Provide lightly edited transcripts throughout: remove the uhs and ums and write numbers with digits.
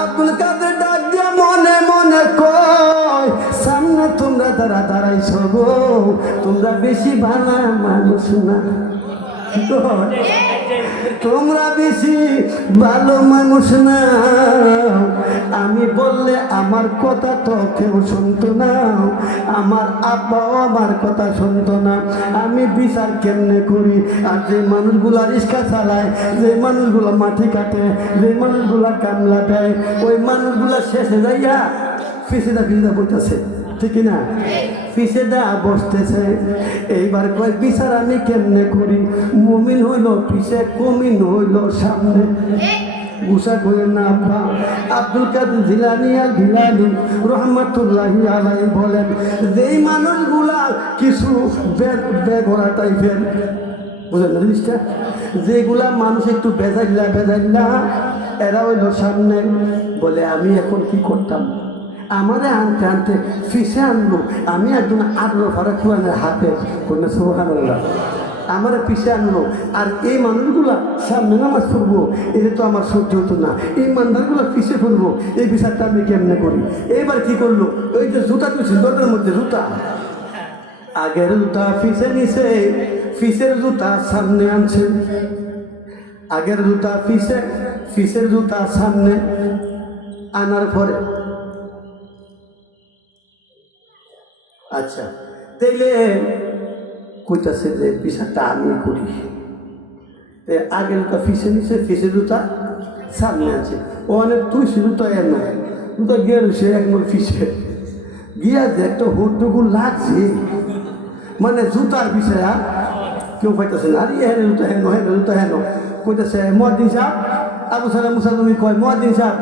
আব্দুল কাদের ডাক দিয়া মনে মনে কয়, সামনে তোমরা যারা দাঁড়াইছো গো, তোমরা বেশি ভালো মানুষ না, তোমরা বেশি ভালো মানুষ না। আমি বললে আমার কথা তো কেউ শুনতো না, আমার আব্বাও আমার কথা শুনতো না। আমি বিচার কেমনে করি? আর যে মানুষগুলা রিক্সা চালায়, যে মানুষগুলা মাটি কাটে, যে মানুষগুলা কামলা দেয়, ওই মানুষগুলা শেষে যাইয়া ফিসেদা বইতেছে, ঠিক না? ফিসেদা বসতেছে। এইবার কয় বিচার আমি কেমনে করি? মুমিন হইল পিছে, কমিন হইল সামনে। গুসা করে না আব্বা। আব্দুল কাদের জিলানী আল গিলানী রহমাতুল্লাহি আলাইহি বলেন, যেই মানুষগুলা কিছু বেগরা টাইপের, বুঝলেন না জিনিসটা? যেগুলা মানুষ একটু বেজাইল্লা এরা হইল সামনে। বলে আমি এখন কি করতাম? আমারে আনতে আনতে ফিসে আনলো। আমি একদম আদলো ফারা খুয়ানের হাতে কোনো সুবহানাল্লাহ, আমার পিছিয়ে আনলো। আর এই মানুষগুলা সামনে নামাজ পড়বো, এটা তো আমার সহ্য হতো না। এই মানুষগুলো পিছিয়ে পড়বো, এই বিচারটা আমি কেমনে করি? এইবার কি করলো? ওই যে জুতা তুলছি দরজার মধ্যে, জুতা আগের জুতা ফিসে নিছে, ফিসের জুতা সামনে আনছে। আগের জুতা ফিসে, ফিসের জুতা সামনে আনার পরে আচ্ছা তাইলে কইতাছে যে বিচারটা আমি করি। আগের জুতা ফিসে নিছে, ফিসের জুতা সামনে আছে। ও অনেক তুই জুতা এর নয়, জুতা গিয়ে রয়েছে একবার ফিসে গিয়া যে একটা হুটটুকু লাগছে, মানে জুতার বিষয় কেউ পাইতেছে না। আর হেন জুতা হেন, হেন জুতা হেন কইতেছে মুয়াজ্জিন সাহেব, আবু সালাম মুসালমি কয় মুয়াজ্জিন সাহেব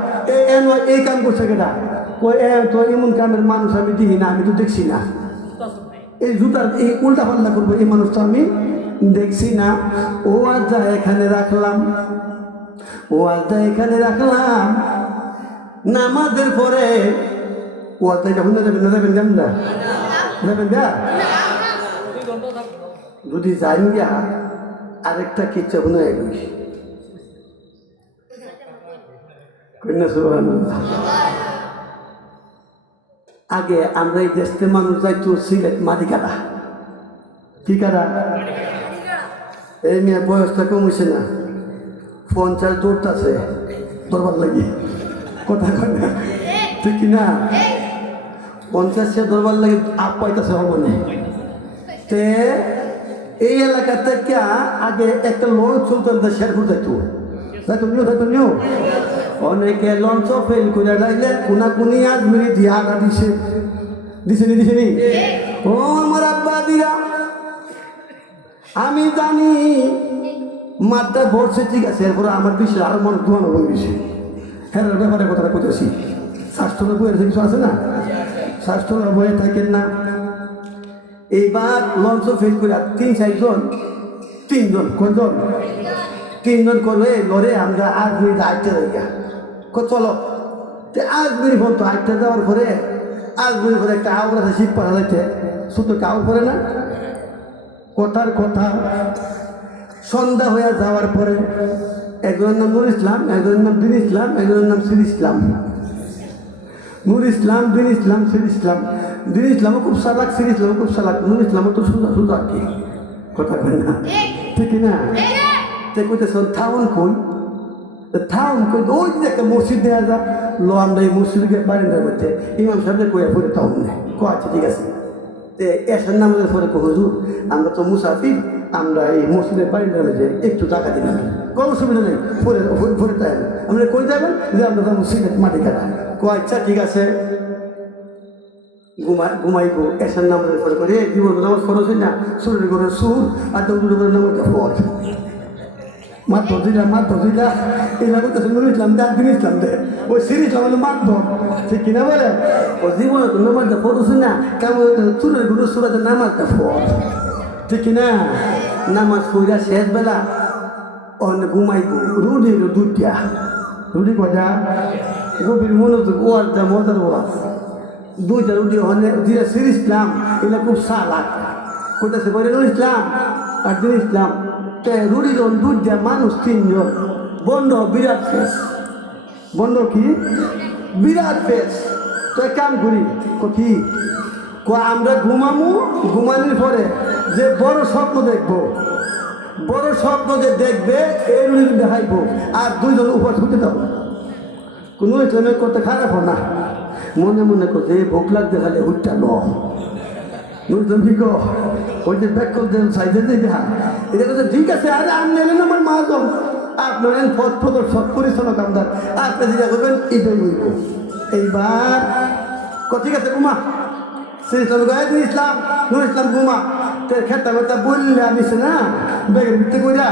এই কাম করছে কেটা? কই তো এমন কামের মানুষ আমি দেখি না, আমি তো দেখছি না। এই জুতার এই উল্টা পাল্টা করবো এই মানুষ তো আমি দেখছি না। ও আজটা এখানে রাখলাম, ও আজটা এখানে রাখলাম। নামাজের পরে ও আজটা যখন যাবেন না, যাবেন যাবেন না, যাবেন গা যদি যাই গিয়া আরেকটা কিচ্ছা মনে হয় কন্যা সুবহানাল্লাহ। আগে আমরা এই দেশে মানুষ যাইতো সিলেট মাটি কাটা, কি কাটা? এই মেয়ে বয়সটা কমেছে না, 50 দৌড়তেছে দরবার লাগি, কথা কয় না, ঠিক কিনা? 50 দরবার লাগে আপ পাইতেছে হবনে। তে এই এলাকা থেকে আগে একটা লঞ্চ চলতো, শেরপুর যাইতো নিও অনেকে লঞ্চ ফেল করে লাইলে কোনাকুনি আজমিরি দিয়ে আগা দিছে নি। ও আমার আব্বা দিরা, আমি জানি মাঠটা ভরছে, ঠিক আছে। এরপরে আমার পিছিয়ে আরো মনে ধোয়ানো হয়ে গেছে। হ্যাঁ ব্যাপারে কথাটা করতেছি। স্বাস্থ্যের বইয়ের কিছু আছে না, স্বাস্থ্যের বইয়ে থাকেন না। এইবার লঞ্চ ফেল করে 3-4জন কজন 3জন করবে লড়ে আমরা আজমিরি আটটা জায়গা চলো। আজমিরি ফোন তো আটটা যাওয়ার পরে আজমিরি পরে একটা আউর আছে, শিব পাড়া যাইতে শুধু কাউর করে না। কথার কথা সন্ধ্যা হয়ে যাওয়ার পরে একজনের নাম নুর ইসলাম, একজনের নাম দিন ইসলাম, একজনের নাম সির ইসলাম। নুর ইসলাম, দিন ইসলাম, সির ইসলাম। দিন ইসলামও খুব সালাক, সির ইসলামও খুব সালাক, নুর ইসলামও তো সুন্দর আর কি, কথা কয় না, ঠিক না? তে কইতেছে থাউন কই, থাউন কই ওই যে একটা মসজিদ দেওয়া যা লো, আমরা এই মসজিদকে বারিন্দার মধ্যে ইমাম সাহেবদের কইয়া পড়ে তাও নেই। আচ্ছা ঠিক আছে। তে এসার নামাজের পরে হুজুর আমরা তো মুসাফির, আমরা এই মসজিদের বারিন্দার মধ্যে একটু টাকা দিলাম, কোনো অসুবিধা নেই, পরে তাই আমরা কই যাবেন যে আমরা তো মসজিদের মাটি কাটা। আচ্ছা ঠিক আছে, ঘুমাইবো। এসার নামাজের পরে করে জীবন নামাজ খরচ হয় না, শরীর করে সুর আর দৌড় করে নামাজটা ফল মাত্র দিলা এগুলা করতেছে নুর ইসলাম দে, দিন ইসলাম দে, ওই সির ইসলাম হলো মাত্র, ঠিক কিনা বলে? ও জীবনে তো নামাজটা ফরজ না, কেমন চুরের গুলো সুরাতে নামাজটা ফল, ঠিক কিনা? নামাজ পড়া শেষ বেলা অনেক ঘুমাইবো। রুটি হলো 2টা, রুটি কয়টা? গভীর মনোযোগ, ওয়াজটা মজার ওয়াজ। 2টা রুটি অনেক যেটা সির ইসলাম এগুলো খুব সালাক করতেছে, করে নুর ইসলাম আর দিন ইসলাম। রুটি যখন 2টা মানুষ 3জন বন্ধ বিরাট শেষ বন্ধ কি বিরাট পেশ। তো এক কাম করি কি আমরা ঘুমামু, ঘুমানোর পরে যে বড় স্বপ্ন দেখবো, বড় স্বপ্ন যে দেখবে এর দেখাইব, আর দুইজন উপর ছুটে দাও। কোনো ইসলামের করতে খারাপ না, মনে মনে করতে ভোগ লাগতে খালে উঠটা ন ঠিক ওই যে ব্যাক করতে সাইডে দেখা এটা কথা ঠিক আছে। আরে আমি নেলেন আমার মাজন, আপনার পথ প্রদর্শক পরিচালক আমদার, আপনি যেটা করবেন এটাই হইব। এইবার ঠিক আছে ঘুমা ইসলাম নুর ইসলাম ঘুমা খেতা মেতা বললে আনিস না ব্যাগের ভিতরে কইরা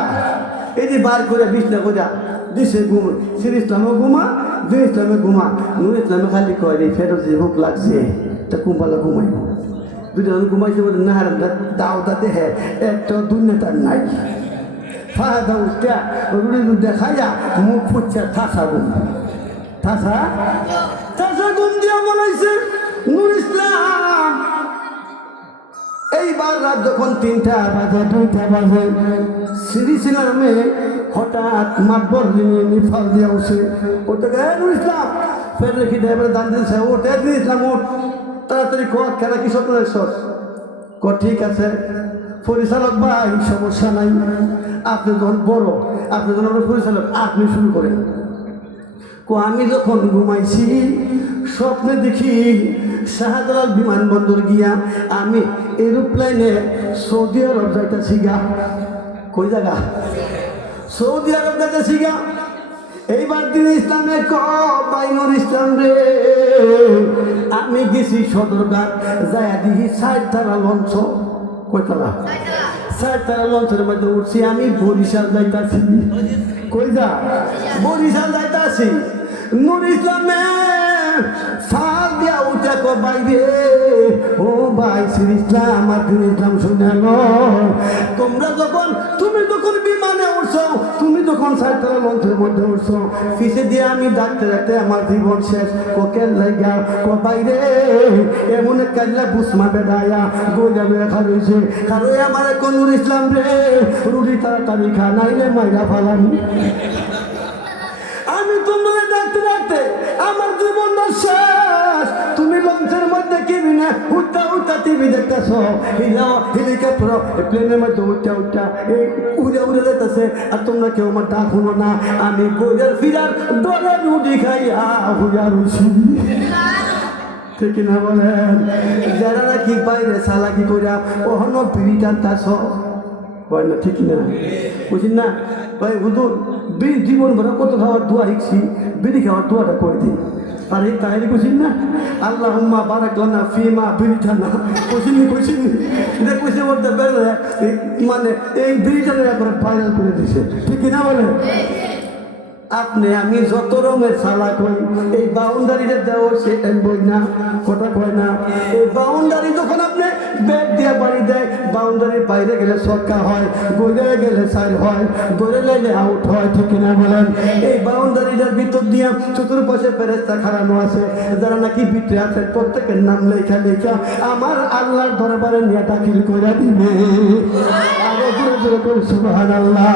এই যে বার করে বিছনা কইরা দিছে ঘুম। সির ইসলামও ঘুমা, দুই ইসলামে ঘুমা। নুর ইসলামে খালি কয় ফেরত যে ভোগ লাগছে তা কুম্পালা ঘুমাইব। দুজন ঘুমাইছে বলে না দাওদা দেহে একটা দুর্নেতার নাই। ফাহাদা উঠা রুড়ি দুধ খাইয়া মুখ ফুটছে ঠাসা ঘুম, ঠাসা ঠাসা ঘুম দিয়া বলাইছে নুর ইসলাম। এইবার রাত যখন 3টা বাজে 2টা বাজে সিরিছিলামে হঠাৎ মাতবর নিফাল দিয়া উঠছে। ওটা নুর ইসলাম ফের রেখে দেয় দান দিয়েছে ওটা নুর ইসলাম ওঠ তাড়াতাড়ি খেলা কি স্বপ্ন দেখছস? ঠিক আছে পরিচালক ভাই সমস্যা নাই, আপনি যখন বড়, আপনি যখন আমরা পরিচালক, আপনি শুরু করেন। আমি যখন ঘুমাইছি স্বপ্নে দেখি শাহজালাল বিমানবন্দর গিয়া আমি এরোপ্লেনে সৌদি আরব যাইতেছি গা। কই জায়গা? সৌদি আরব যাইতেছি গা। এইবার দিন ইসলামে বাইনুর ইসলাম রে আমি গেছি সদরঘাট যাইয়া দেখি 60 তারা লঞ্চ। কয় তারা? 60 তারা লঞ্চের মধ্যে উঠছি আমি বরিশাল যাইতাছি। কই যা? বরিশাল যাইতাছি। নুর ইসলামে ফাল দিয়া উঠে কো বাইরে ও ভাই শ্রী ইসলাম আর দিন ইসলাম শুনে তুমি যখন বিমানে উঠছো, তুমি যখন 60 তারা লঞ্চের মধ্যে উঠছো, পিছে দিয়ে আমি ডাকতে ডাকতে আমার জীবন শেষ। কোকের লাগা কো বাইরে এমন কাজলা বুসমা বেড়ায়া গোজা লেখা রয়েছে কারো আমার কোন নুর ইসলাম রে রুটি তাড়াতাড়ি খা নাইলে মাইরা ফালাম। আমি তোমার ডাকতে ডাকতে আমার জীবনটা শেষ। তুমি লঞ্চের মধ্যে কিবি না উঠা উঠা টিভি দেখতেছ, হেলিকপ্টার প্লেনের মধ্যে উঠা উঠা এই উড়ে উড়ে যেতেছে, আর তোমরা কেউ আমার ডাক শুনো না। আমি গোজার ফিরার ডরে রুটি খাইয়া হুইয়া রুছি। ঠিক না বলেন? যারা নাকি বাইরে চালাকি করিয়া ওহনো বিড়ি টানতাছ হয় না, ঠিক না? বুঝিন না ভাই হুজুর বিড়ি জীবন ভরা কত খাওয়ার দোয়া শিখছি, বিড়ি খাওয়ার দোয়াটা করে দিই। আর এই তাই কইছেন না আল্লাহুম্মা বারাক লানা ফিমা বিড়িটানা কইছেন এটা কইছে বলতে বেড়ে মানে এই বিড়িটানের একবার ভাইরাল করে দিছে। ঠিক না বলে? আপনি আমি যত রঙের সালাক হই এই বাউন্ডারিটা দেওয়া সে বই না কথা কয় না। এই বাউন্ডারি যখন আপনি ব্যাগ দিয়ে বাড়ি দেয়, বাউন্ডারির বাইরে গেলে ছক্কা হয়, গড়ে গেলে সাইল হয়, দৌড়ে লাইলে আউট হয়। ঠিক না বলেন? এই বাউন্ডারিটার ভিতর দিয়ে চতুর্পাশে ফেরেস্তা খাড়ানো আছে, যারা নাকি ভিতরে আছে প্রত্যেকের নাম লেখা লেখা আমার আল্লাহর দরবারে নিয়ে দাখিল করে দিবে। আরো দূরে দূরে করে সুবহানাল্লাহ।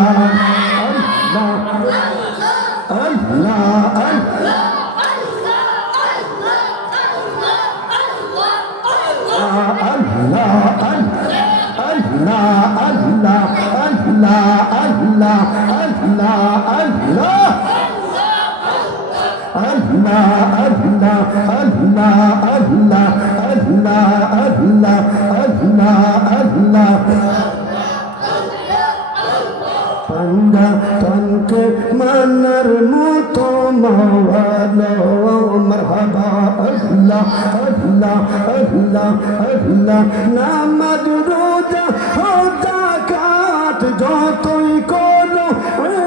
পান্ডা তনকে মানার মতো মাওয়ানো মারহাবা আল্লাহ আল্লাহ আল্লাহ আল্লাহ নামাজ রোজা যাকাত যতই করো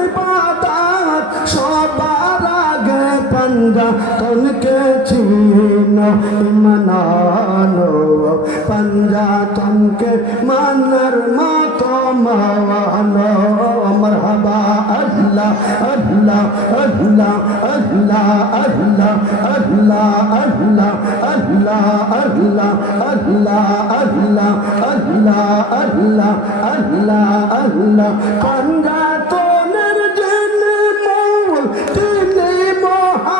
ইবাদত সবার আগে পান্ডা তনকে চিনো মানানো পান্ডা তনকে মানার মতো মাওয়ানো মারহাবা আল্লাহ আল্লাহ আল্লাহ আল্লাহ আল্লাহ আল্লাহ আল্লাহ আল্লাহ আল্লাহ আল্লাহ আল্লাহ আল্লাহ আল্লাহ আল্লাহ আল্লাহ পান্ডা তোনের জন্য মৌল তিনি মহা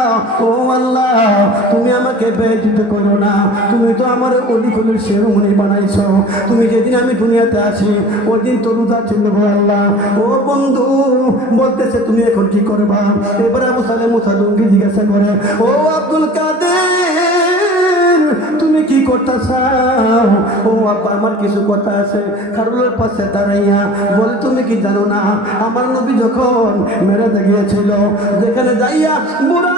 ও আল্লাহ তুমি আমাকে বেইজ্জত করো না, তুমি তো আমার অলিকুলের শিরোমণি বানাইছো। তুমি যেদিন আমি দুনিয়াতে আসি ওই দিন তো রোজা ছিল গো আল্লাহ। ও বন্ধু বলতেছে তুমি এখন কি করবা? এবার আবু সালে মুসা লুঙ্গি জিজ্ঞাসা করে, ও আব্দুল কাদের তুমি কি করতে চাও? ও আব্বা আমার কিছু কথা আছে। খারুলের পাশে দাঁড়াইয়া বলে, তুমি কি জানো না আমার নবী যখন মেরাজে গিয়েছিল, যেখানে যাইয়া বুড়া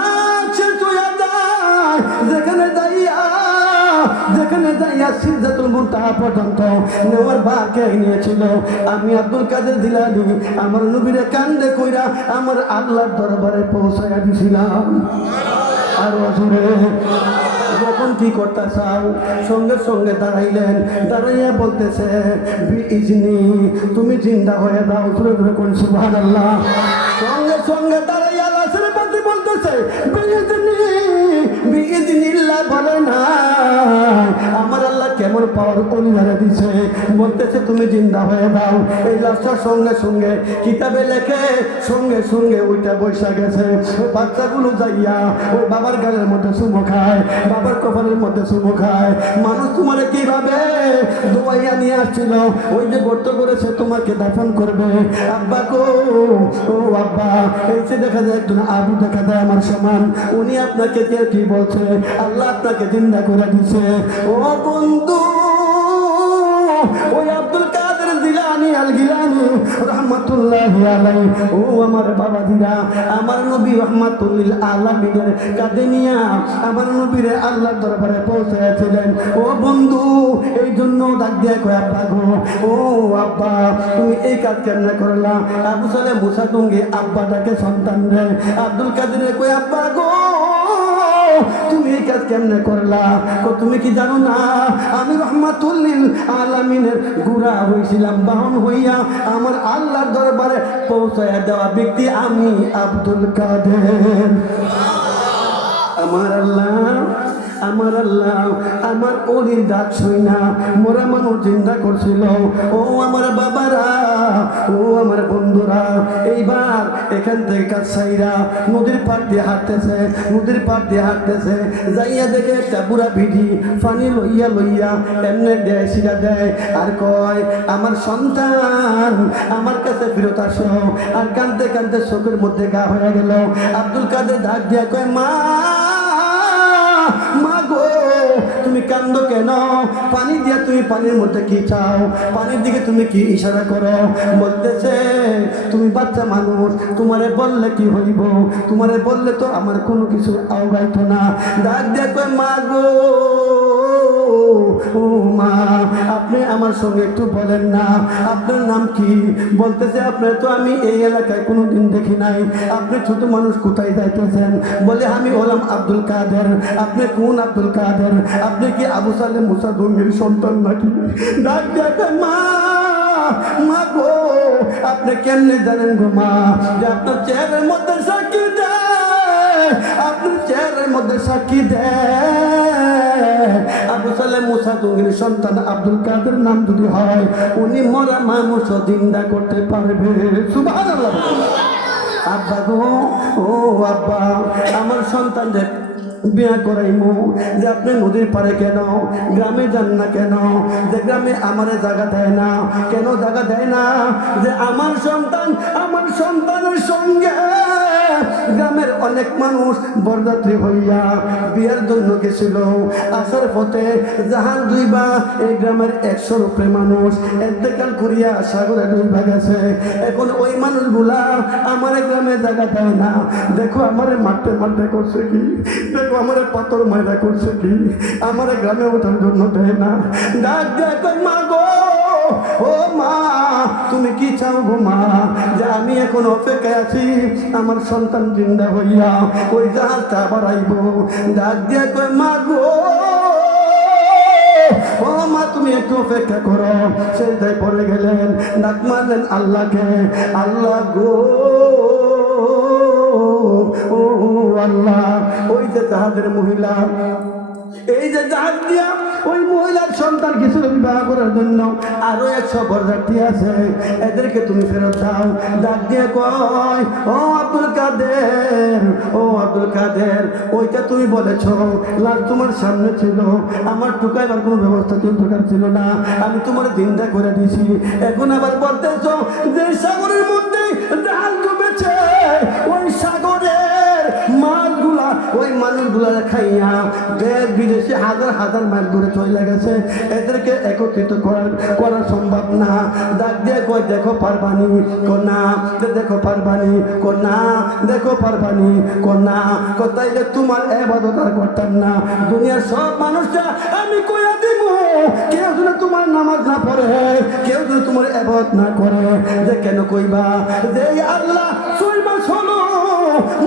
যেখানে যাইয়া সিদরাতুল মুনতাহা পর্যন্ত নেওয়ার ভাগ্যে নিয়েছিল, আমি আব্দুল কাদের জিলানী আমার নবীরে কান্দে কইরা আমার আল্লাহর দরবারে পৌঁছাইয়া দিছিলাম। আর জোরে যখন কি করতে চাও, সঙ্গে সঙ্গে দাঁড়াইলেন, দাঁড়াইয়া বলতেছে বিইজনি তুমি জিন্দা হয়ে দাও। জোরে জোরে কোন সুবহানাল্লাহ। সঙ্গে সঙ্গে দাঁড়াইয়া লাশের পাশে বলতেছে বিইজনি বিইজনিল্লাহ বলে না। আমার আল্লাহ কেমন পাওয়ার অলিয়ারে দিছে, বলতেছে তুমি জিন্দা হয়ে দাও। এই লাশটার সঙ্গে সঙ্গে কিতাবে লেখে সঙ্গে সঙ্গে ওইটা বৈশা গেছে। ওই বাচ্চাগুলো যাইয়া ওই বাবার গালের মধ্যে চুমো খায়, বাবার কপালের মধ্যে চুমো খায়। মানুষ তোমারে কিভাবে দোয়াইয়া নিয়ে আসছিল, ওই যে গর্ত করেছে তোমাকে দাফন করবে। আব্বা গো, ও আব্বা, এই যে দেখা যায় একজন আবু দেখা যায় আমার সমান, উনি আপনাকে কি বলছে? আল্লাহ আপনাকে জিন্দা করে দিছে। ও বন্ধু, ওই আব্দুল কাদের জিলানী আল গিলানী রাহমাতুল্লাহি আলাইহি, ও আমার বাবা দিরা, আমার নবী রাহমাতুল লিল আলামিনের কাঁধে নিয়া আমার নবীরে আল্লাহর দরবারে পৌঁছেছিলেন। ও বন্ধু, এই জন্য ডাক দিয়া কয় আব্বা গো, ও আব্বা তুমি এই কাজ কেমনে করলা? আবু সালেহ মুসা টুঙ্গি আব্বাটাকে সন্তান রে, আব্দুল কাদের কয় আব্বা গো তুমি এই কাজ কেমনে করলা? তুমি কি জানো না আমি রাহমাতুল লিল আলামিনের গুড়া হইছিলাম, বাহন হইয়া আমার আল্লাহর দরবারে পৌঁছায়া দেওয়া ব্যক্তি আমি আব্দুল কাদের। আমার আল্লাহ আমার ওলির ডাক শুই না মোরা মানুষ চিন্তা করছিল। ও আমার বাবারা, ও আমার বন্ধুরা, এইবার এখান থেকে কাছাইরা নদীর পাড় দিয়ে হাঁটতেছে, যাইয়া দেখে একটা বুড়া ভিড়ি পানি লইয়া এমনে দেয়, সিরা দেয় আর কয় আমার সন্তান আমার কাছে ফেরত আসো। আর কাঁদতে কাঁদতে চোখের মধ্যে গা হয়ে গেল। আব্দুল কাদের ডাক দিয়া কয় মা গো তুমি কান্দো কেন? পানি দিয়া তুমি পানির মধ্যে কি চাও? পানির দিকে তুমি কি ইশারা করো? বলতেছে তুমি বাচ্চা মানুষ, তোমারে বললে কি হইব? তোমারে বললে তো আমার কোনো কিছু আওগাইতো না। ডাক দিয়া কয় মা গো, ও মা আপনি আমার সঙ্গে একটু বলেন না আপনার নাম কি? বলতেছে আপনার তো আমি এই এলাকায় কোনোদিন দেখি নাই, আপনি ছোট মানুষ কোথায় যাইতেছেন? বলে আমি হলাম আব্দুল কাদের। আপনি কোন আব্দুল কাদের? আপনি কি আবু সালেহ মুসা টুঙ্গির সন্তান নাকি? ডাক দেখে মা গো আপনি কেমনে জানেন গো মা যে আপনার চেহারার মধ্যে সাক্ষী দেয়, আপনার চেহারার মধ্যে সাক্ষী দেয় আবু সালেহ মুসা টুঙ্গির সন্তান আব্দুল কাদের নাম যদি হয়, উনি মরা মানুষও জিন্দা করতে পারবে। সুবহানাল্লাহ। আব্বা গো, ও আব্বা আমার সন্তানদের বিয়া করাইমু, যে আপনি নদীর পারে কেন গ্রামে যান না কেন? যে গ্রামে আমারে জায়গা দেয় না কেন? জায়গা দেয় না যে আমার সন্তানের সঙ্গে গ্রামের অনেক মানুষ বরযাত্রী হইয়া বিয়ার জন্য গেছিল। আসার পথে জাহাজ ডুইবা এই গ্রামের 100 উপরে মানুষ এতেকাল করিয়া সাগরে ডুইবা গেছে। এখন ওই মানুষগুলা আমার গ্রামে জায়গা দেয় না। দেখো আমারে মারতে করছে কি, দেখো আমারে পাথর মাইরা করছে কি, আমার গ্রামে ওঠার জন্য দেয় না। ডাক দেখো মা গো, ও মা তুমি কি চাও গো মা? যে আমি এখন অপেক্ষায় আছি আমার সন্তান জিন্দা হইয়া ওই জাহাজটা আবার আইব। ডাক দিয়ে কয় মা গো, ও মা তুমি একটু অপেক্ষা করো। সেটাই পড়ে গেলেন, ডাক মারলেন আল্লাহকে, আল্লাহ গো, ও আল্লাহ। ওই যে জাহাজের মহিলা এই যে জাহাজ দিয়া ওই মহিলার সন্তান কিছু বিবাহ করার জন্য আরো 100 বরযাত্রী আছে, এদেরকে তুমি ফেরত দাও। ডাক দিয়ে কয়, ও আব্দুল কাদের, ও আব্দুল কাদের, ওইটা তুমি বলেছ, লাশ তোমার সামনে ছিল, আমার ঢুকাইবার কোনো ব্যবস্থা তুমি দরকার ছিল না, আমি তোমার দিনটা করে দিছি। এখন আবার বলতেছ যে সাগরের মধ্যে জাহাজ ডুবেছে, ওই সাগরের মাছগুলা ওই মানুষগুলা খাইয়া দেশ বিদেশে হাজার হাজার মাইল দূরে চলে গেছে, এদেরকে একত্রিত করা সম্ভব না। ডাক দিয়ে কই, দেখো পারবানি? না। দেখো পারবানি? না। দেখো পারবানি? না। তাইলে তোমার ইবাদত আর করতাম না। দুনিয়ার সব মানুষটা আমি কইয়া দিব, কেউ যদি তোমার নামাজ না পড়ে, কেউ যদি তোমার ইবাদত না করে, যে কেন কইবা যে আল্লাহ 6 মাস হলো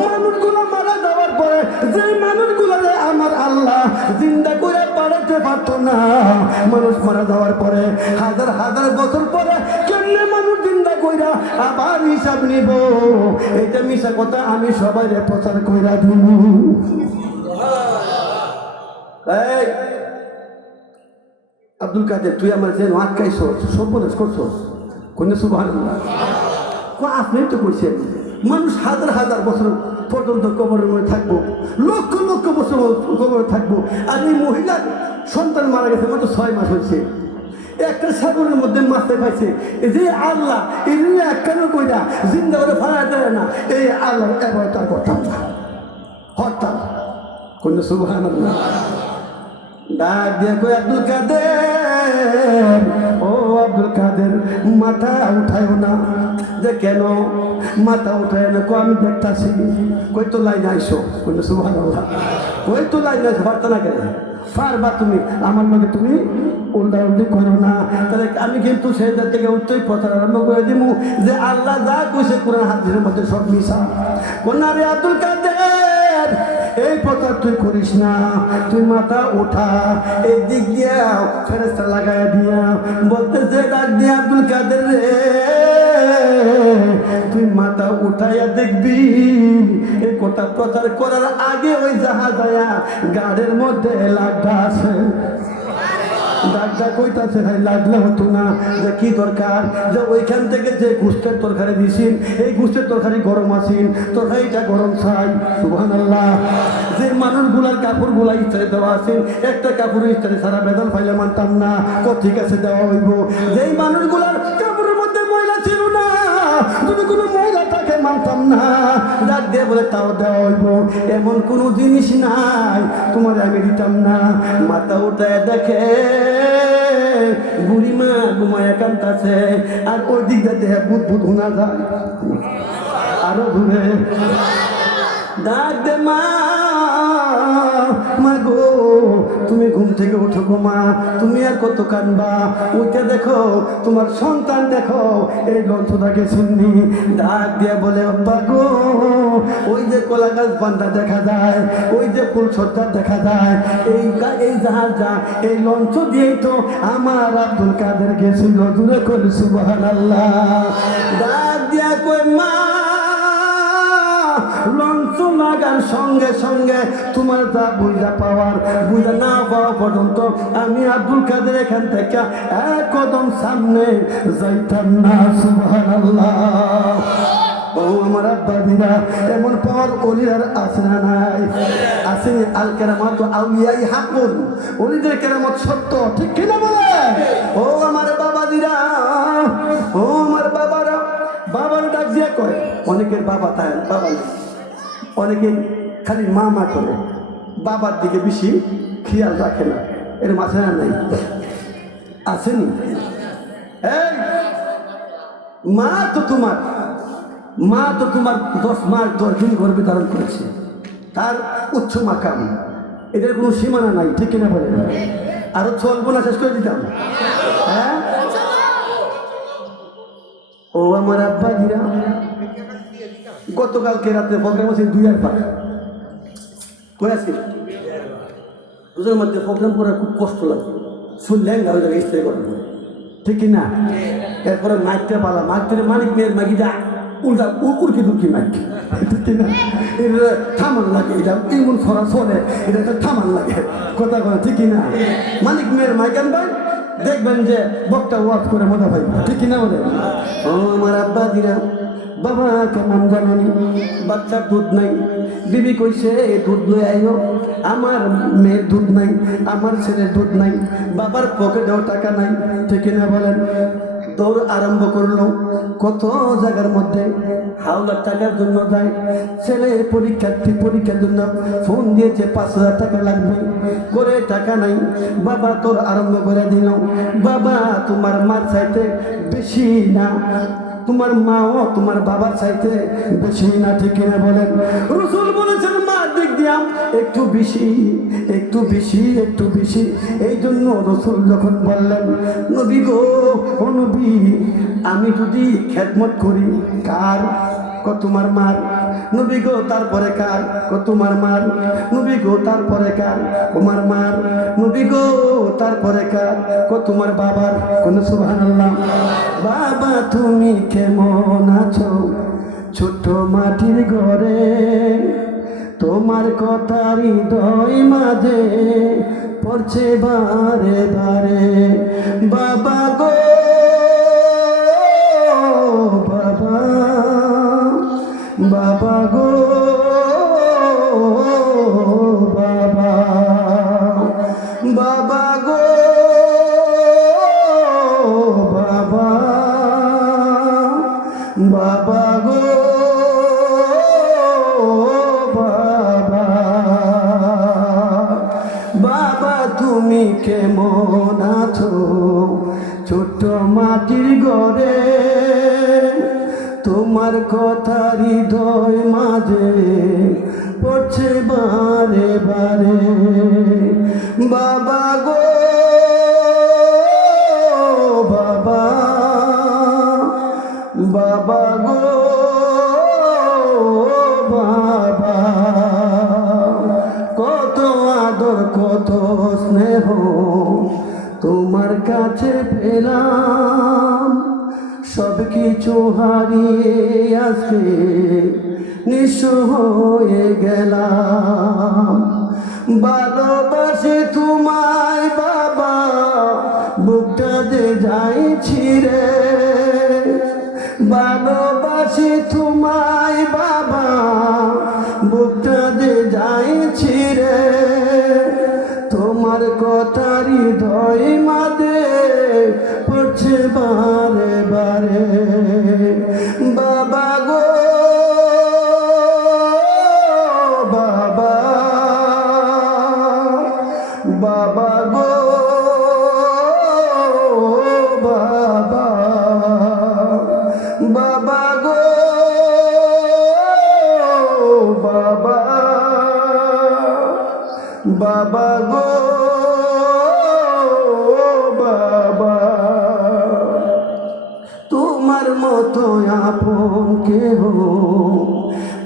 মানুষগুলো মারা যাওয়ার পরে, যে মানুষগুলো আমার আল্লাহ জিন্দা করে পাঠাতে পারতো না, মানুষ মারা যাওয়ার পরে হাজার হাজার বছর পরে কেমনে মানুষ জিন্দা কইরা আবার হিসাব নিব, এটা মিশা কথা আমি সবাই প্রচার কইরা দিব। এই আব্দুল কাদের, তুই আমার যে আটকাইছ, সর্বনাশ করছো, কন্যা সুবহানাল্লাহ। আপনি তো কইছেন মানুষ হাজার হাজার বছর পর্যন্ত কবরের মধ্যে থাকবো, লক্ষ লক্ষ বছর কবরে থাকবো, আর এই মহিলার সন্তান মারা গেছে মাত্র 6 মাস হয়েছে, একটা সাগরের মধ্যে মাছতে পাইছে। এই যে আল্লাহ এই কেন কইরা জিন্দা করে ফাড়া দেয় না, এই আল্লাহ এবার তার করতাম না, হরতাম। কোন সুবহানাল্লাহ। ডাক দিয়ে কই, আব্দুল কাদের, ও আব্দুল কাদের, মাথা উঠায় না। যে কেন মাথা উঠায় না? আমি দেখতাছি। কই তো লাইন আইসো। কোন সুবহানাল্লাহ। কই তো লাইন আইসো, পারতো না কেন? পারবা তুমি, আমার লগে তুমি উল্টা উল্টি করো না। তাহলে আমি কিন্তু সেই থেকে উঠতেই প্রচার আরম্ভ করে দিব যে আল্লাহ যা কইছে কোরআন হাদিসের মধ্যে সব মিশা। কোন রে আব্দুল কাদের, এই প্রচার তুই করিস না, তুই মাথা উঠা, এই দিক দিয়া ফেরেশতা লাগাইয়া দিয়া বলতেছে, ডাক দিয়া আব্দুল কাদের রে, তুই মাথা উঠাইয়া দেখবি। এই কথা প্রচার করার আগে ওই জাহাজ আয়া গাড়ির মধ্যে লাগটা আছে। ডাকটা কইতাছে, ভাই লাগলে হতো না, যে কি দরকার, যে ওইখান থেকে যে গুস্তের তরকারি দিছিন, এই গুস্তের তরকারি গরম আসিন, তরকারিটা গরম চাই। সুবহানাল্লাহ। যে মানুষগুলার কাপড়গুলা ইস্তারি দেওয়া আছেন, একটা কাপড় ইস্তারি সারা বেদন ফাইলে মানতাম না, ঠিক আছে দেওয়া হইব। যেই মানুষগুলার কাপড়ের মধ্যে ময়লা ছিল না, যদি কোনো ময়লা থাকে মানতাম না, ডাক দিয়ে বলে তাও দেওয়া হইব। এমন কোনো জিনিস নাই তোমার আমি দিতাম না। মাথা উঠায় দেখে বুড়িমা ঘুমায় কান্তাছে, আর ওই দিকটা দেহে বুধ বুধ শোনা যায় আরো ঘুরে। ডাক দে, মা, মা গো, তুমি ঘুম থেকে উঠো গো মা, তুমি আর কত কানবা? ওইটা দেখো তোমার সন্তান, দেখো এই লঞ্চটাকে শুননি। ডাক দিয়ে বলে, আব্বা গো, ওই যে কলা গাছ বান্ধা দেখা যায়, ওই যে ফুল সজ্জা দেখা যায়, এই জাহাজটা এই লঞ্চ দিয়েই তো আমার আব্দুল কাদের গেছিল। দূরে করে সুবহানাল্লাহ। ডাক দিয়া কই, মা, লঞ্চ লাগার সঙ্গে সঙ্গে তোমার যা বুঝা পাওয়ার, বুঝা না পাওয়া পর্যন্ত আমি আব্দুল কাদের এখান থেকে এক কদম সামনে যাইতাম না। সুবহানাল্লাহ। ও আমার আব্বাদিরা, এমন পাওয়ার ওলিয়ার আছে না নাই? আসেনি। আল কেরামত আউলিয়াই হাকুন, ওলিদের কেরামত সত্য, ঠিক কিনা বলে? ও আমার বাবাদিরা, ও আমার বাবারা, বাবার ডাক দিয়ে কয়, অনেকের বাবা তাই বাবা নেই, অনেকে খালি মা মা করে, বাবার দিকে বেশি খেয়াল রাখে না। এর মাঝে না নাই? আসেনি? এই মা তো তোমার 10 মাস 10 দিন গর্ভে ধারণ করেছে, তার উচ্চ মাকাম, এদের কোনো সীমানা নাই, ঠিক কিনা বলে? আরো চলবো না, শেষ করে দিতাম। হ্যাঁ, ও আমার আব্বা জিরা, গতকালকে রাত্রে প্রোগ্রাম আছে 2 আর 5 কই আছে, ওদের মধ্যে প্রোগ্রাম করা খুব কষ্ট লাগে, শুনলে হয়ে যাবে স্ত্রী করে, ঠিক কিনা? এরপরে মাইকটা পালা, মাইকটা মালিক মেয়ের মাগি যা উল্টা উড়কি দুর্কি মাইক, ঠিক না? এটা থামান লাগে, এটা এমন ফরা চলে, এটা একটা থামান লাগে, কথা কথা ঠিক না? মানিক মেয়ের মাইকান ভাই দেখবেন যে বক্তা ওয়াজ করে মজা পাই, ঠিক না বলে? ও আমার আব্বা দিরা, বাবা কেমন জানি বাচ্চার দুধ নাই, বিবি কইছে দুধ লই আইও, আমার মেয়ের দুধ নাই, আমার ছেলের দুধ নাই, বাবার পকেটেও টাকা নাই, ঠিক না বলেন? দৌড় আরম্ভ করলো, কত জায়গার মধ্যে হাওলার টাকার জন্য যায়, ছেলে পরীক্ষার জন্য ফোন দিয়েছে 5,000 টাকা লাগবে, করে টাকা নাই, বাবা তোর আরম্ভ করে দিল, বাবা তোমার মার চাইতে বেশি না, তোমার মাও তোমার বাবার চাইতে বেশি না, ঠিক কিনা বলেন? রাসূল বলেছেন মার দিক দিয়া একটু বেশি, একটু বেশি, একটু বেশি। এই জন্য রাসূল যখন বললেন নবী গো, ও নবী, আমি যদি খেদমত করি কার? তোমার মার। নবী গো তারপরে কার? তোমার মার। নবী গো তারপরে কার? তোমার মার। নবী গো তারপরে কার? তোমার বাবার। কোন সুবহানাল্লাহ। বাবা তুমি কেমন আছো ছোট্ট মাটির ঘরে, তোমার কথা হৃদয় মাঝে পড়ছে বারে বারে। বাবা গো বাবা, বাবা গো বাবা, বাবা গো বাবা, বাবা গো বাবা, বাবা তুমি কেমন আছো ছোট্ট মাটির ঘরে, তোমার কথা হৃদয় মাঝে পড়ছে বারে বারে। বাবা গো বাবা, বাবা গো বাবা, কত আদর কত স্নেহ তোমার কাছে পেলাম, সব কিছু হারিয়ে আজকে নিঃস্ব হয়ে গেলাম। ভালোবাসি তোমায় বাবা, বুকটা যে যাই ছিঁড়ে, ভালোবাসি তোমায় বাবা, বুকটা যে যাই ছিঁড়ে, তোমার কথা হৃদয় মাঝে পড়ছে বারে বারে। বাবা গো বাবা, বাবা গো বাবা, বাবা গো বাবা, বাবা গো বাবা, তোমার মতো আপন কেহ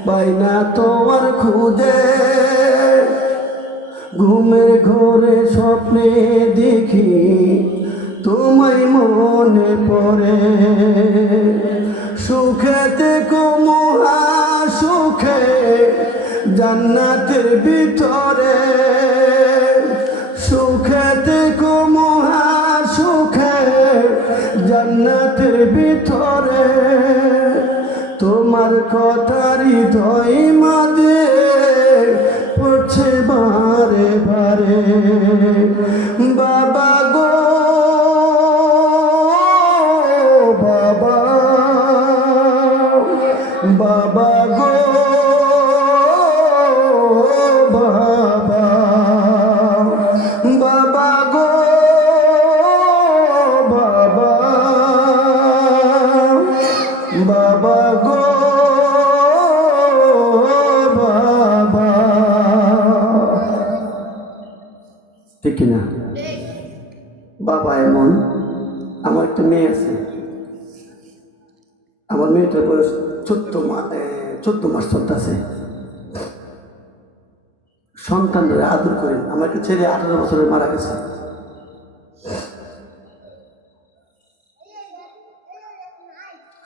পাই না তোমার খুঁজে, ঘুমের ঘরে স্বপ্নে দেখি তোমায় মনে পড়ে, সুখেতে মহা সুখে জান্নাতের ভিতরে, সুখেতে মহা সুখে জান্নাতের ভিতরে, তোমার কথা হৃদয় মাঝে পড়ছে বারে বারে। বাবা গো বাবা, বাবা গো বাবা, বাবা গো বাবা, বাবা গো বাবা, ঠিক কিনা? বাবা এমন, আমার একটা মেয়ে আছে, আমার মেয়েটার বয়স 14 মাস চলতেছে। সন্তানরা আদর করেন, আমার একটা ছেলে 18 বছরে মারা গেছে।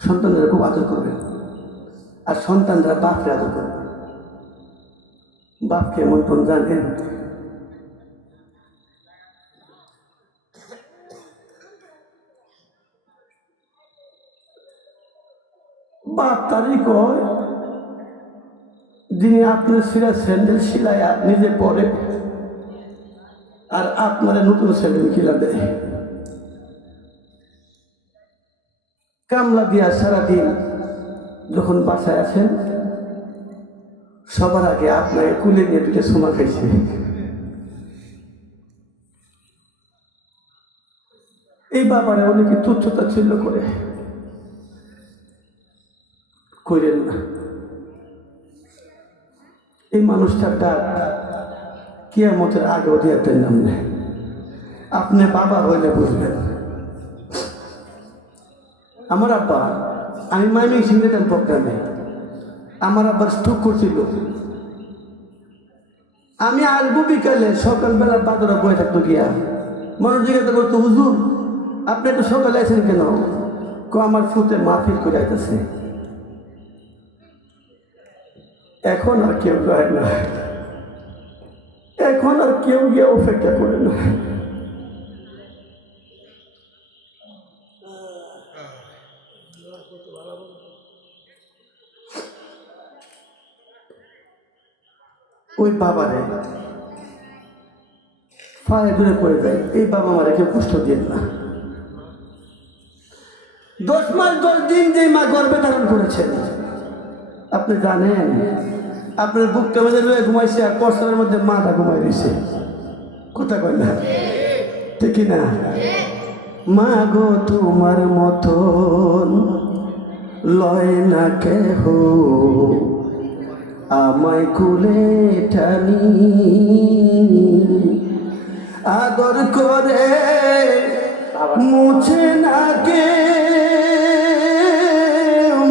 সন্তানরা খুব আদর করবেন। আর সন্তানরা বাপরে আদর করে। বাপ কেমন কোন জানেন? বাপ তারই কয় যিনি আপনার সিরা স্যান্ডেল সিলাই নিজে পরে আর আপনারা নতুন স্যান্ডেল কিনা দেয়। কামলা দিয়া সারাদিন যখন বাসায় আসেন সবার আগে আপনাকে কুলে নিয়ে দুটো সোনা খাইছে। এই বাবারা অনেকে তুচ্ছতা ছিল করেন না। এই মানুষটার ডাক কিয়ামতের আগেও দিয়ে নাম নেই। আপনি বাবা হইলে বুঝবেন। আমার আব্বা, আমি মাইমিং সিংহেতাম প্রোগ্রামে, আমার আব্বার স্ট্রোক করছিল। আমি আসবো বিকালে, সকালবেলা বাদরা বয়ে থাকতো গিয়া মানুষ জিজ্ঞাসা করতো, হুজুর আপনি একটু সকালে আছেন কেন? আমার ফুতে মাহফিল করে আইতেছে। এখন আর কেউ যায় না, এখন আর কেউ গিয়ে অপেক্ষা করে না। ওই বাবারে পায়ে দূরে পড়ে যায়। এই বাবা মারে কেউ কষ্ট দিয়ে না। 10 মাস 10 দিন যে মা গর্ভে ধারণ করেছেন, আপনি জানেন আপনার বুকটা মধ্যে রয়ে ঘুমাইছে আর প্রস্তাবের মধ্যে মাটা ঘুমাই রয়েছে। কথা কয় না, ঠিক না? মা গো তোমার মতন লয় না কেহ, আমায় কুলে টানি আদর করে মুছে না কে।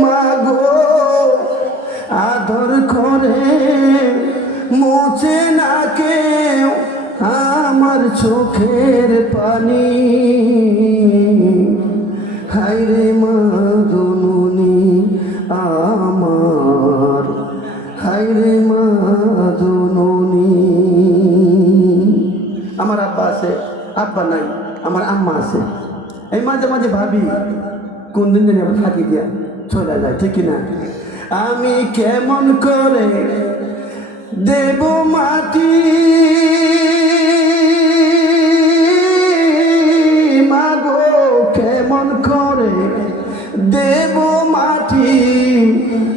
মাগো আদর করে মুছে না কেউ আমার চোখের পানি। হায়রে মা জননী আমার, হায়রে মা জননী। আমার আব্বা আছে, আব্বা নাই, আমার আম্মা আছে। এই মাঝে মাঝে ভাবি কোন দিন জানি আবার থাকি দিয়া চলে যায়, ঠিক না? আমি কেমন করে দেব মাটি, মাগো কেমন করে দেব মাটি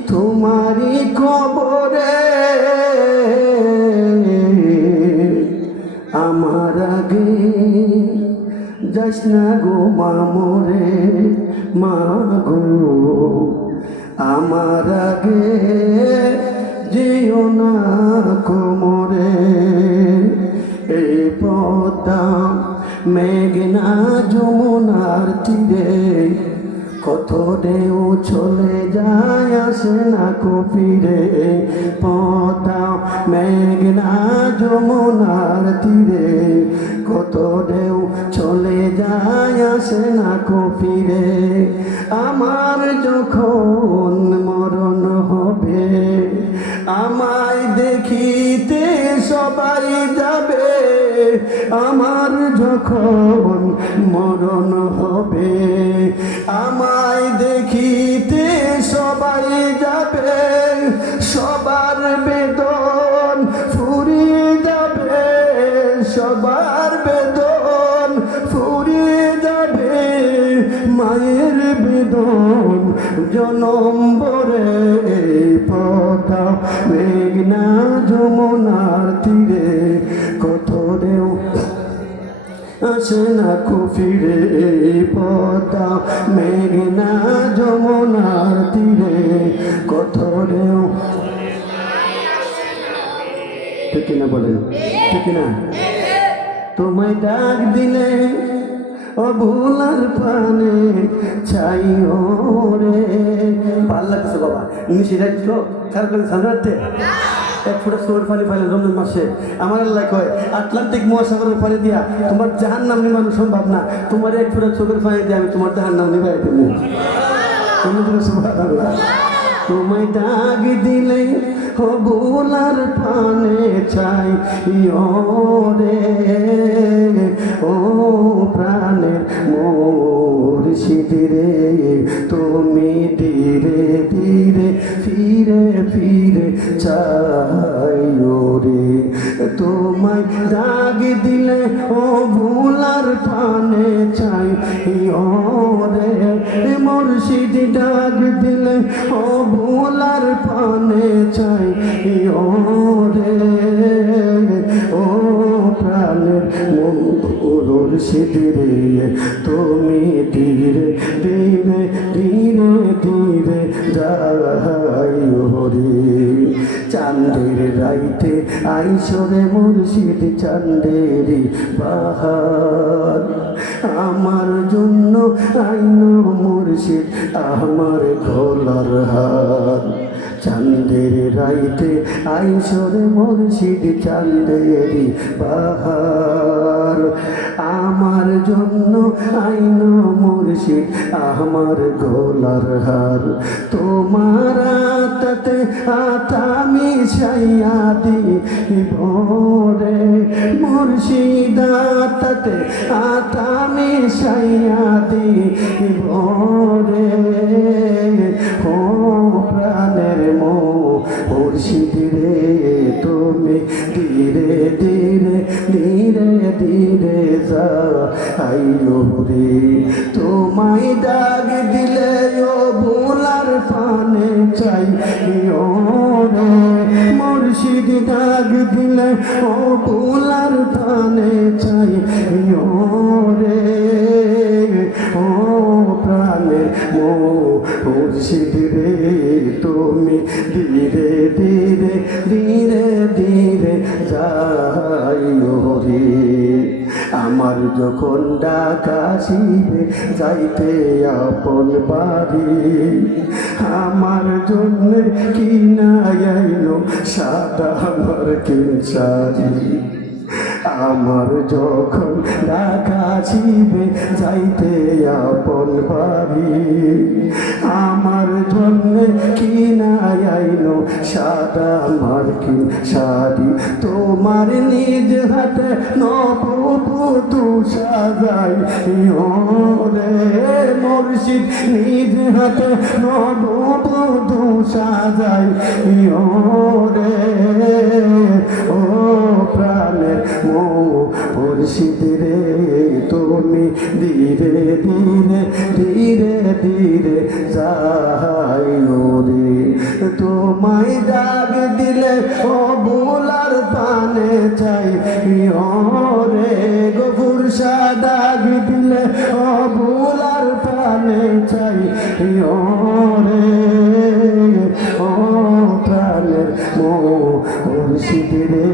তোমারই কবরে। আমার আগে যাস না গো মামরে, মা গো আমার আগে যেও না কোমরে। এই পদ্মা মেঘনা যমুনার তীরে কত ঢেউ চলে যায় আসে না কপিরে। পদ্মা মেঘনা যমুনার তীরে কত ঢেউ চলে যায় আসে না কপিরে। আমার যখন মরণ হবে আমায় দেখিতে সবাই যাবে। আমার যখন মরণ হবে আমায় দেখিতে সবাই যাবে। সবার বেদন ফুরিয়ে যাবে, সবার বেদন ফুরিয়ে যাবে। মায়ের বেদন জনম ভরে পদ্মা মেঘনা যমুনার তীরে কত ঢেউ আসে না কফিরে। পদ্মা মেঘনা যমুনার তীরে কত ঢেউ, ঠিক না বলেন, ঠিক না? তোমায় ডাক দিলে অভুলার পানে চাই রে। ভাল লাগতেছে বাবা, নিশিরাজ তো খারাপ লাগে সামনে এক ফুটা সোর পানি পাইলে রমজান মাসে। আমার আল্লাহ কয় আটলান্টিক মহাসাগরের পানি দিয়া তোমার জাহান্নাম নিবানো সম্ভব না, তোমার এক ফুটা চোখের পানি দিয়ে আমি তোমার জাহান্নাম নিবাই দেবো। তুমি সুবহানাল্লাহ। তোমায় ডাক দিলে ও বুলার পানে চাই রে ও প্রাণের মুর্শিদ রে তুমি ধীরে ধীরে ফিরে ফিরে চাই রে তোমায় ডাক দিলে ও বুলার পানে চাই রে মুর্শিদ ডাক দিলে ও বুলার পানে চাই রে ও প্রাণের মুর্শিদ রে তুমি ধীরে ধীরে ধীরে ধীরে যাই রে চাঁদের রাইতে আইসরে মুর্শিদ চাঁদেরি বাহার আমার জন্য আইন মুর্শিদ আমার গলার হার চাঁদের রাইতে আইসরে মুর্শিদ চাঁদেরি বাহার আমার জন্য আইন মুর্শিদ আমার গলার হার তোমার আতাতে আতামি ছাইয়া দিব রে মুর্শিদ আতাতে আতামি ছাইয়া দিব রে ও প্রাণের মুর্শিদ রে তুমি ধীরে ধীরে ধীরে ধীরে যাইও রে তোমায় ডাক দিলে ও বুলার পানে চাই রে মুর্শিদ ডাক দিলে ও বুলার পানে চাই রে ও প্রাণের মুর্শিদ রে তুমি ধীরে ধীরে ধীরে ধীরে যাইও রে আমার যখন ডাক আসিবে যাইতে আপন বাড়ি আমার জন্য কি না আইলো সাদা আমার কেশারি আমার যখন ডাক আসিবে যাইতে আপন বাড়ি আমার জন্য কি না আইলো সাদা মার্কিন শাড়ি তোমার নিজ হাতে নববধূ সাজাই রে মুর্শিদ নিজ হাতে নববধূ সাজাই রে ও প্রাণের মুর্শিদ রে তুমি ধীরে ধীরে ধীরে ধীরে যাইও রে তোমায় ডাক দিলে ও বুলার পানে চাই রে গফুর শাহ ডাক দিলে ও বুলার পানে চাই রে ও প্রাণের মুর্শিদ রে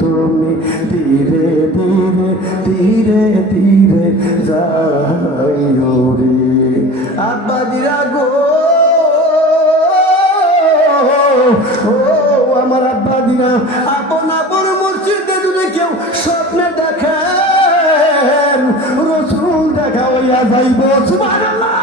তুমি ধীরে ধীরে ধীরে ধীরে যাইও রে আব্বাদিরা গো ও আমার আব্বাদিরা আপন আপন মুর্শিদকে যদি কেউ স্বপ্নে দেখেন রসুল দেখা হইয়া যাইব সুবহানাল্লাহ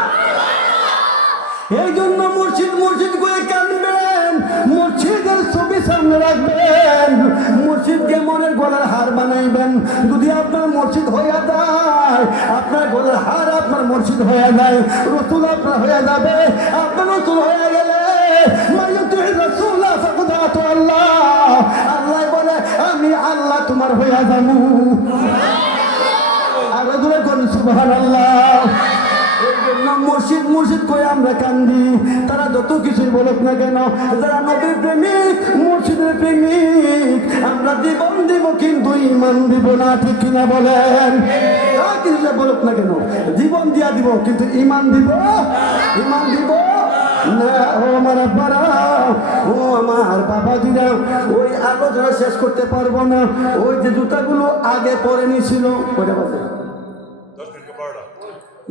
এই জন্য মুর্শিদ মুর্শিদ করে কাঁদবেন মুর্শিদের ছবি সামনে রাখবেন মুর্শিদকে মনের গলার হার বানাইবেন যদি আপনার মুর্শিদ হইয়া যায় আপনার গলার হার আপনার মুর্শিদ হইয়া যায় রসুল আপনার হইয়া যাবে আপনার রসুল হইয়া গেলে আল্লাহ বলে আমি আল্লাহ তোমার হইয়া যাবো আরো দূরে করুন সুবহানাল্লাহ মুর্শিদ মুর্শিদ করে আমরা কান্দি তারা যত কিছুই বলুক না কেন যারা নবীর প্রেমিক মুর্শিদের প্রেমিক আমরা জীবন দিব কিন্তু ইমান দিব না ঠিক কিনা বলেন কিছু বলুক না কেন জীবন দিয়া দিব কিন্তু ইমান দিব না ও আমার আব্বারা ও আমার বাবাজিরা ওই আলোচনা শেষ করতে পারবো না ওই যে জুতাগুলো আগে পরে নিয়েছিল ওটা বাজে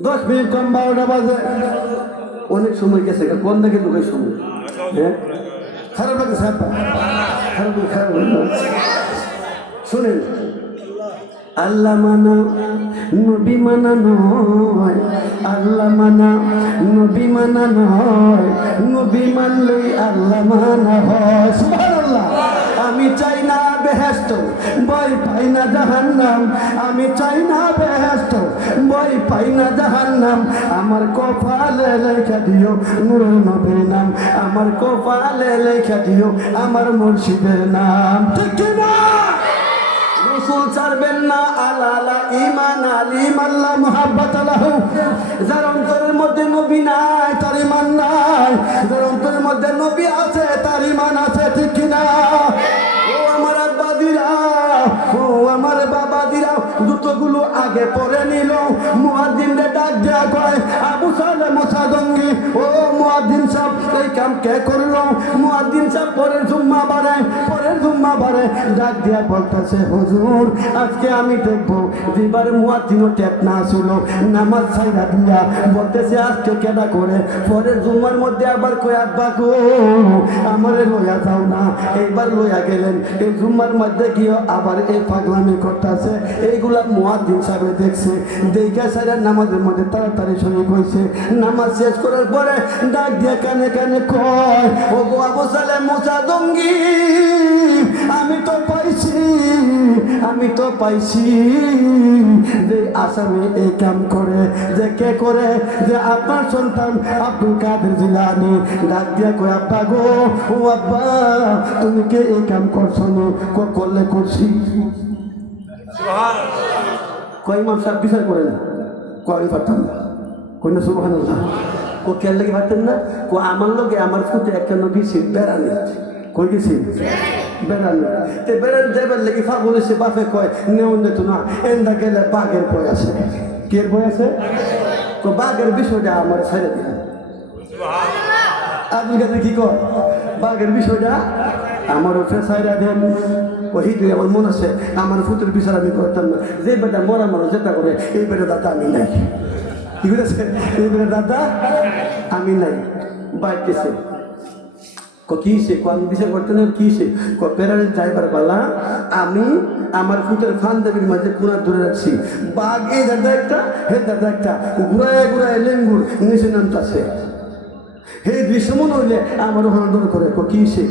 10 মিনিট কম 12টা বাজে অনেক সময় গেছে কোন দিকে ঢুকে সময় হ্যাঁ খারাপ লাগে খারাপ শুনেন আল্লাহ মানা নবী মানা নয়, আল্লাহ মানা নবী মানা নয়, নবী মানলেই আল্লাহ মানা হয়। সুবহানাল্লাহ। আমি চাই না বেহেশত, ভয় পাই না জাহান্নাম। আমি চাই না বেহেশত, ভয় পাই না জাহান্নাম। আমার কপালে লেখা দিও নূরের নবীর নাম, আমার কপালে লেখা দিও আমার মুর্শিদের নাম। ঠিক কি না? রসুল ছাড়বেন না। আলা আলা ঈমান আলিম আল্লাহ মুহাব্বত আলাহু। যার অন্তরের মধ্যে নবী নাই তার ঈমান নাই, যার অন্তরের মধ্যে নবী আছে তার ঈমান আছে। ঠিক কি না? ও আমার আব্বা দিরা, ও আমার বাবা দিরা, জুতোগুলো আগে পরে নিল। মুয়াজ্জিনরে ডাক দেয়া কয়, আবু সালে মুসাদঙ্গি, ও মুয়াজ্জিন সাহেব এই কাম কে করলো? মুয়াজ্জিন সাহেব পরের জুম্মা বারে ডাক দিয়া বলতেছে, হুজুর আজকে আমি দেখবো যেবার মুয়াজ্জিনও টেপ না ছিল, নামাজ ছাইরা দিয়া বলতেছে আজকে কেডা করে। পরের জুম্মার মধ্যে আবার কয়, আব্বা গো আমারে লইয়া যাও না। এইবার লইয়া গেলেন, এই জুম্মার মধ্যে গিয়ে আবার এই পাগলামি করতেছে। এইগুলা মুয়াজ্জিন সাহেব দেখছে, দেখে সারা নামাজের মধ্যে তাড়াতাড়ি শরীক হয়েছে। নামাজ শেষ করার পরে ডাক দিয়ে কানে কানে কয়, ও গো আবু সালেহ মুসাদঙ্গি, আমি তো পাইছি যে আসামে এই কাম করে, যে কে করে, যে আপনার সন্তান আব্দুল কাদের জিলানী। ডাক দিয়া কই, আব্বা গো, ও আব্বা তুমি কে এই কাম করছো? করলে করছি। কই ইমাম সাহেব বিচার করে না, কই পারতাম না, কই না সুবহানাল্লাহ। কো কেন লাগে পারতেন না? কো আমার লগে আমার ফুটে একটা নবী ছিল বেড়ানি, কই গেছি বেড়ানি। তে বেড়ান যাবার লেগে ফাগুন এসে বাপে কয় নেও নেতো না, এন্দা গেলে বাঘের বই আছে। কে বই আছে? তো বাঘের বিষয়টা আমার ছেড়ে দিন। আপনি কাছে কি কয়? বাঘের বিষয়টা আমার উঠে সাইরা দেন। ওই দুই আমার মনে আছে, আমার ফুটের বিচার আমি করতাম না। যে বেটা মরা মানুষ যেটা করে, এই বেটা দাদা আমি নাই। কি করেছে? এই বেটা দাদা আমি নাই। বাইক গেছে, কিসে আমি বিচার করতে না, কিসে পেরারের ড্রাইভার বালা আমি আমার ফুটের ফান্দাবির মাঝে পুরা ধরে রাখছি। বাঘ এই দাদা একটা, হে দাদা একটা, ঘুরায় লেঙ্গুর নিচে নামতাছে। হে দৃশ্য মনে হইলে আমার ওখানে দৌড় করে কিসে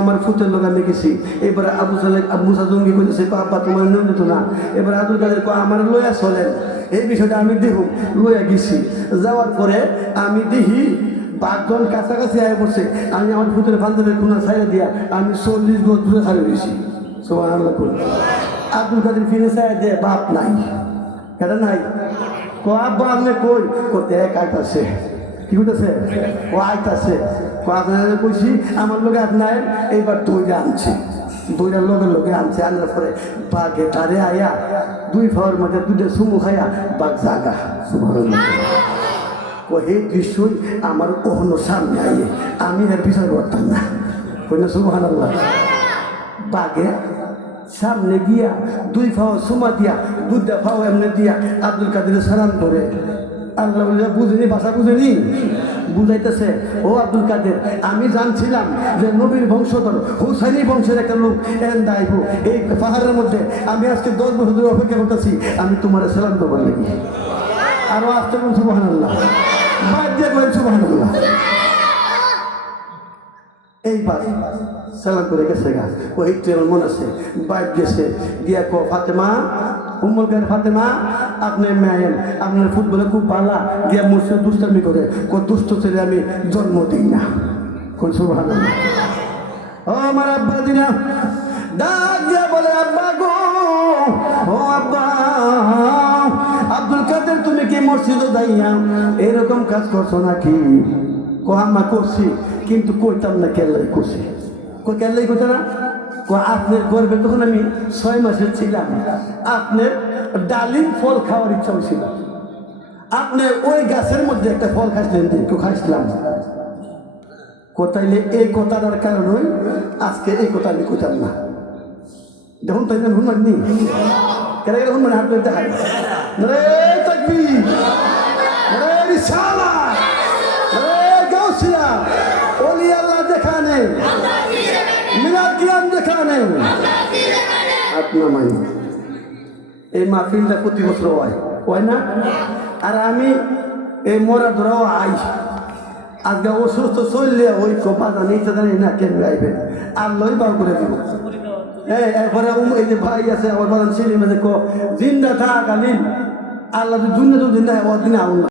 আমার ফুটের লোক আমি গেছি। এবারে আবু সালেহ মুসা জঙ্গি করেছে, বাবা তোমার নিয়ম দিত না। এবার আব্দুল কাদের আমার লইয়া চলেন, এই বিষয়টা আমি দেখুন। লইয়া গেছি, যাওয়ার পরে আমি দেখি বাঘজন কাছাকাছি আয় পড়ছে। আমি আমার ফুটের ফান্দাবের কোনা ছাইড়ে দিয়া আমি 40 গজ দূরে ছাড়িয়ে দিয়েছি। সুবহানাল্লাহ। আব্দুল কাদের ফিরে চাই দে, বাপ নাই, কেন নাই? আব্বা আপনি কই? দেখ আইতাছে। কি করতেছে? ও আইতাছে। আপনার কইছি আমার লোকে আপনার এইবার দইটা আনছে, দইটার লোকে আনছে। আনার পরে বাঘে তারে আয়া দুই ফাওয়ার মধ্যে দুটো সুমু খাইয়া বাঘ জাগা। সুবহানাল্লাহ। এই দৃশ্যই আমার কখনো সামনে আইয়ে আমি এর বিচার করতাম না। কই না সুবহানাল্লাহ। বাঘে সামনে গিয়া দুই ফাও সুমা দিয়া, দুটা ফাও এমনি দিয়া আব্দুল কাদের সালাম করে। আল্লাহ বুঝেনি, ভাষা বুঝেনি, বুঝাইতেছে, ও আব্দুল কাদের আমি জানছিলাম যে নবীর বংশধর হুসাইনি বংশের একটা লোক দাইব এই পাহাড়ের মধ্যে। আমি আজকে 10 বছর ধরে অপেক্ষা করতেছি, আমি তোমার সালাম দেবো নাকি। আরো আসতে বলুন সুবহানাল্লাহ, বাদ দিয়ে বলেন সুবহানাল্লাহ। এইবার সালাম করে গেছে গা। ওই আমার মনে আছে, বাইক গেছে গিয়া কো ফাতেমা, উম্মুল খায়ের ফাতেমা আপনি ম্যাম, আপনার ফুটবলে খুব ভালো গিয়া মুসে দুষ্টামি করে। দুষ্ট ছেলে আমি জন্ম দিই না। কোন সুবহানাল্লাহ। ও আমার আব্বা দিনা ডাক দিয়া বলে, আব্বা গো, ও আব্বা, আব্দুল কাদের তুমি কি মসজিদে যাইয়া এরকম কাজ করছো নাকি? আম্মা করছি, কিন্তু কইতাম না কেল্লাই করছি। কেল্লাই কইতে না? আপনার গর্বে তখন আমি 6 মাসের ছিলাম, আপনার ডালিম ফল খাওয়ার ইচ্ছা হয়েছিল। আপনি ওই গাছের মধ্যে একটা ফল খাইছিলেন, একটু খাইছিলাম। কোথাইলে এই কথাটার কারণে আজকে এই কথা আমি কইতাম না। দেখুন তাই না, হুনমান নি কেন গেলে হুনমান হাত ধরে দেখায় রে তাকবীর, রে রিসালাত, রে গাউসিয়া, ওলি আল্লাহ দেখানে, মিলাদ কিয়াম দেখানে। আপনার মাই এই মাহফিলটা প্রতি বছর হয় না? আর আমি এই মরা ধরাও আই আজকে অসুস্থ চললে ওই বাধা নিতে জানি না কেমনি আইবেন আর লই বার করে দিব। হ্যাঁ, এরপরে এই যে ভাই আছে আমার বাদান ছেলে মেয়ে জিন্দা থাকালীন আল্লাহ দুনিয়া তো জিন্দা ওর দিনে আউন